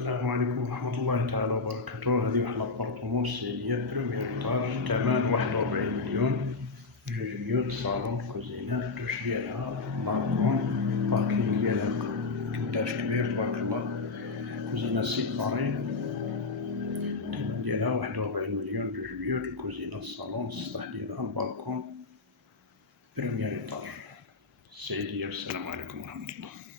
السلام عليكم ورحمة الله تعالى وبركاته. هذه واحد لابارتمون السيدية بروميير إيطاج، ثمن 41 مليون، 2 بيوت، صالون، كوزينة، الدوش ديالها، بالكون، باركينغ ديالها قداش كبير تبارك الله، كوزينة سيباري، الثمن ديالها 41 مليون، 2 بيوت، الكوزينة، الصالون، السطح ديالها، البالكون، بروميير إيطاج، السعيدية. والسلام عليكم ورحمة الله.